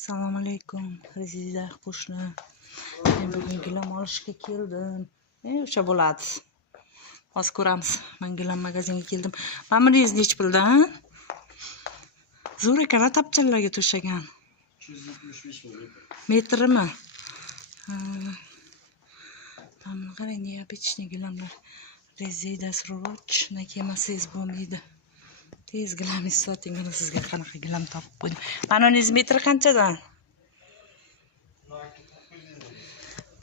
Assalomu alaykum, Aziza qo'shni. Men bugun gilam olishga keldim. O'sha bo'ladi. Hozir ko'ramiz. Men gilam magazinga keldim. Mana buningiz nech puldan? Zo'r ekan, tapchanlarga to'shagan. 275 metrimi? Mana qarang, neobычный gilamlar. Rezida srochna kemasangiz bo'lmaydi. Tez gilamingiz soting, mana sizga qanaqa gilam topib qo'ydim. Mana buningiz metri qanchadan?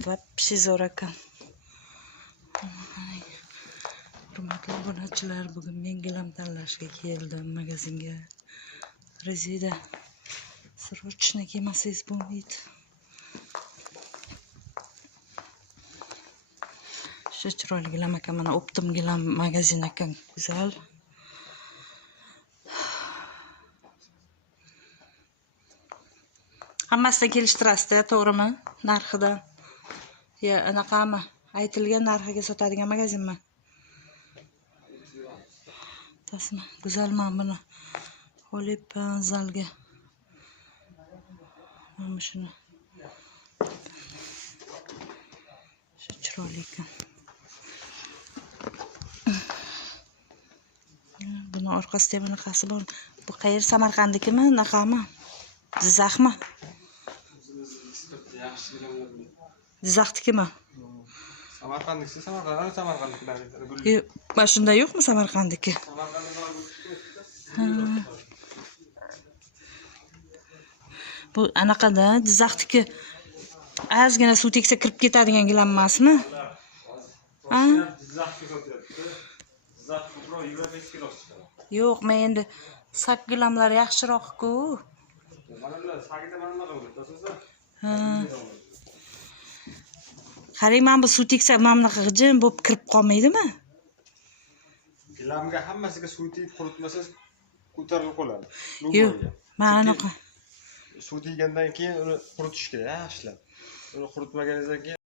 Вообще zo'r ekan. Hurmatli obunachilar, bugun men gilam tanlashga keldim magazinga. Rezida srochna kemasangiz bo'lmaydi. Shu chiroyli gilam ekan, mana Optim gilam magazin ekan, go'zal. Hammasidan kelishtirasiz-da, to'g'rimi? Narxidan. Ya, anaqami? Aytilgan narxiga sotadigan magazinmi? Tasma, go'zal, men buni olib zalga. Mana shuni. Shu chiroyli ekan. Buni orqasida bunaqasi bor. Bu qayer, Samarqandnikimi, naqami? Jizzaxmi? Jizzaxnikimi? Samarqandniki, Samarqandnikilar. Mana shunda yo'qmi Samarqandniki? Bu anaqada Jizzaxniki ozgina suv teksa kirib ketadigan gilam emasmi? Ha? Yo'q, men endi sak gilamlar yaxshiroq-ku. Qarang, men bu suv teksa mana bunaqa g'ijim bo'lib kirib qolmaydimi? Gilamga hammasiga suv tegib quritmasa ko'tarilib qoladi. Yo'q, mana anaqa. Suv teggandan keyin uni quritish kerak, yaxshilab. Uni quritmaganingizdan keyin